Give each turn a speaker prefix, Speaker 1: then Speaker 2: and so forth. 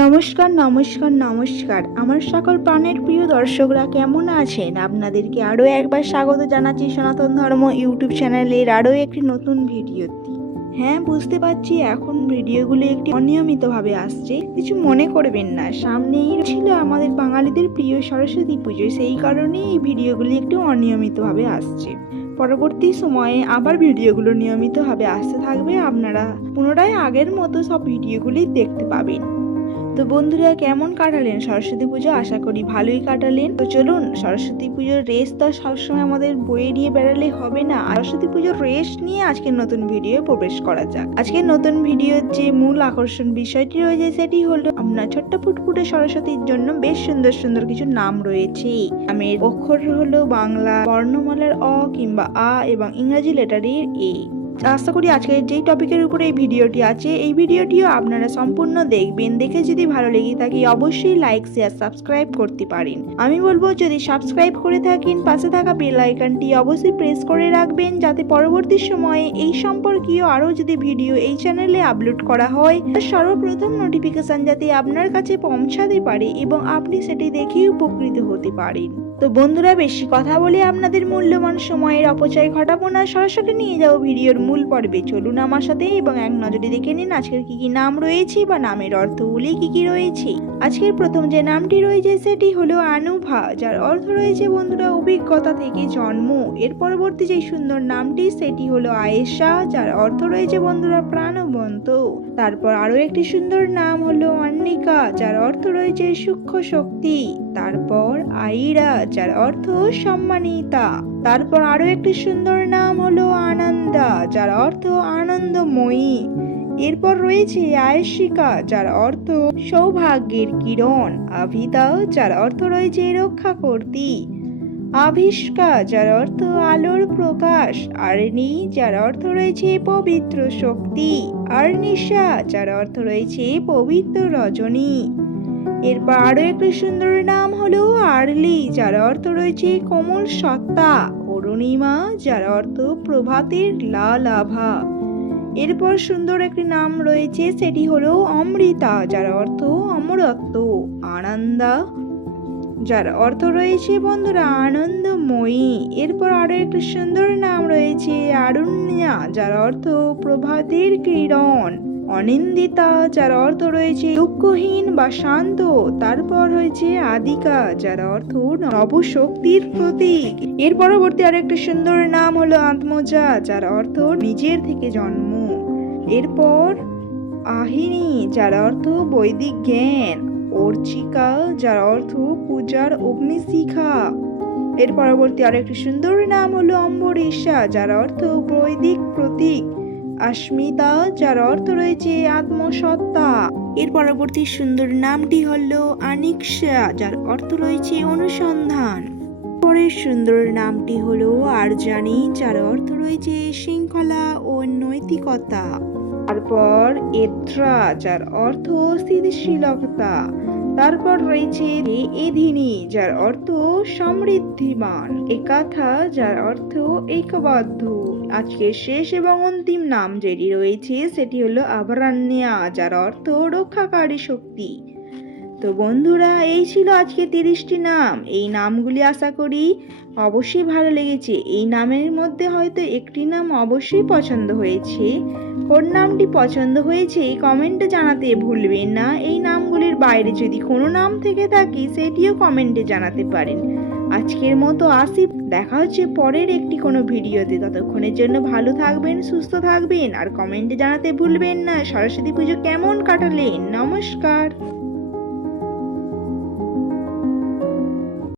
Speaker 1: নমস্কার নমস্কার নমস্কার। আমার সকল প্রাণের প্রিয় দর্শকরা কেমন আছেন? আপনাদেরকে আরও একবার স্বাগত জানাচ্ছি সনাতন ধর্ম ইউটিউব চ্যানেলের আরও একটি নতুন ভিডিওতে। হ্যাঁ বুঝতে পারছি এখন ভিডিওগুলো একটি অনিয়মিতভাবে আসছে। কিছু মনে করবেন না। সামনেই ছিল আমাদের বাঙালিদের প্রিয় সরস্বতী পুজো। সেই কারণেই এই ভিডিওগুলি একটু অনিয়মিতভাবে আসছে। পরবর্তী সময়ে আবার ভিডিওগুলো নিয়মিতভাবে আসতে থাকবে। আপনারা পুনরায় আগের মতো সব ভিডিওগুলি দেখতে পাবেন। তো বন্ধুরা, কেমন কাটালেন? সরস্বতী পুজো আশা করি ভালোই কাটালেন। তো চলুন, সরস্বতী পুজোর রেস তো সবসময় আমাদের বইয়ে নিয়ে বেড়ালে হবে না। সরস্বতী পুজোর রেস নিয়ে আজকের নতুন ভিডিও প্রবেশ করা যাক। আজকের নতুন ভিডিওর যে মূল আকর্ষণ বিষয়টি রয়েছে, সেটি হলো আপনার ছোট্ট ফুটফুটে সরস্বতীর জন্য বেশ সুন্দর সুন্দর কিছু নাম রয়েছে। নামের অক্ষর হলো বাংলা, বর্ণমালার অ কিংবা আ এবং ইংরাজি লেটারের এ। আশা করি আজকের যেই টপিকের উপরে এই ভিডিওটি আছে, এই ভিডিওটিও আপনারা সম্পূর্ণ দেখবেন। দেখে যদি ভালো লেগে থাকে, অবশ্যই লাইক শেয়ার সাবস্ক্রাইব করতে পারেন। আমি বলব, যদি সাবস্ক্রাইব করে থাকেন, পাশে থাকা বেল আইকনটি অবশ্যই প্রেস করে রাখবেন, যাতে পরবর্তী সময়ে এই সম্পর্কীয় আরও যদি ভিডিও এই চ্যানেলে আপলোড করা হয় সর্বপ্রথম নোটিফিকেশন যাতে আপনার কাছে পৌঁছাতে পারে এবং আপনি সেটি দেখেই উপকৃত হতে পারেন। তো বন্ধুরা, বেশি কথা বলে আপনাদের মূল্যবান সময়ের অপচয় ঘটাবো না। সরাসরি নিয়ে যাও ভিডিওর মূল পর্বে। চলুন আমার সাথে এবং এক নজরে দেখে নিন আজকের কি কি নাম রয়েছে বা নামের অর্থগুলি কি কি রয়েছে। আজকের প্রথম যে নামটি রয়েছে, সেটি হলো আনুভা, যার অর্থ রয়েছে, বন্ধুরা, অভিজ্ঞতা থেকে জন্ম। এর পরবর্তী যে সুন্দর নামটি, সেটি হলো আয়েশা, যার অর্থ রয়েছে, বন্ধুরা, প্রাণবন্ত। তারপর আরও একটি সুন্দর নাম হলো অন্নিকা যার অর্থ রয়েছে সূক্ষ্ম শক্তি তারপর আইরা, যার অর্থ সম্মানিতা। তারপর আরও একটি সুন্দর নাম হলো আনন্দা, যার অর্থ আনন্দময়ী। এরপর রয়েছে আয়েশিকা, যার অর্থ সৌভাগ্যের কিরণ। আভিতা, যার অর্থ রয়েছে রক্ষা করতি আভিষ্কা, যার অর্থ আলোর প্রকাশ। আরনি, যার অর্থ রয়েছে পবিত্র শক্তি। আর্নিশা, যার অর্থ রয়েছে পবিত্র রজনী। এরপর আরও একটি সুন্দর নাম হলো আরলি, যার অর্থ রয়েছে কোমল সত্তা। অরুণিমা, যার অর্থ প্রভাতের লাল আভা। এরপর সুন্দর একটি নাম রয়েছে, সেটি হলো অমৃতা, যার অর্থ অমরত্ব, আনন্দা। যার অর্থ রয়েছে, বন্ধুরা, আনন্দময়ী। এরপর আরও একটি সুন্দর নাম রয়েছে, আরণ্যা, যার অর্থ প্রভাতের কিরণ। অনিন্দিতা, যার অর্থ রয়েছে দুঃখহীন বা শান্ত, তারপর হয়েছে আদিকা, যার অর্থ নবশক্তির প্রতীক। এর পরবর্তী আরও সুন্দর নাম হলো আত্মজা, যার অর্থ নিজের থেকে জন্ম। এরপর আহিনী, যার অর্থ বৈদিক জ্ঞান। অর্চিকা, যার অর্থ পূজার অগ্নিশিখা। এর পরবর্তী আরও একটি সুন্দর নাম হলো অম্বরীষা যার অর্থ বৈদিক প্রতীক। আস্মিতা, যার অর্থ রয়েছে আত্মসত্তা এর পরবর্তী সুন্দর নামটি হলো আনিকশা, যার অর্থ রয়েছে অনুসন্ধান। পরের সুন্দর নামটি হলো আরজানি, যার অর্থ রয়েছে শৃঙ্খলা ও নৈতিকতা। তারপর এত্রা, যার অর্থ স্থিতিশীলতা। তারপর রয়েছে এধিনী, যার অর্থ সমৃদ্ধিমান। একাথা যার অর্থ ঐক্যবদ্ধ। আজকের শেষ এবং অন্তিম নাম যেটি রয়েছে সেটি হলো আভরান্যা যার অর্থ রক্ষাকারী শক্তি। তো বন্ধুরা, এই ছিল আজকে তিরিশটি নাম। এই নামগুলি আশা করি অবশ্যই ভালো লেগেছে। এই নামের মধ্যে হয়তো একটি নাম অবশ্যই পছন্দ হয়েছে। কোন নামটি পছন্দ হয়েছে এই কমেন্টে জানাতে ভুলবেন না। এই নামগুলির বাইরে যদি কোনো নাম থেকে থাকে, সেটিও কমেন্টে জানাতে পারেন। আজকের মতো আসি। দেখা হচ্ছে পরের একটি কোনো ভিডিওতে। ততক্ষণের জন্য ভালো থাকবেন, সুস্থ থাকবেন, আর কমেন্টে জানাতে ভুলবেন না। সরস্বতী পুজো কেমন কাটালেন? নমস্কার।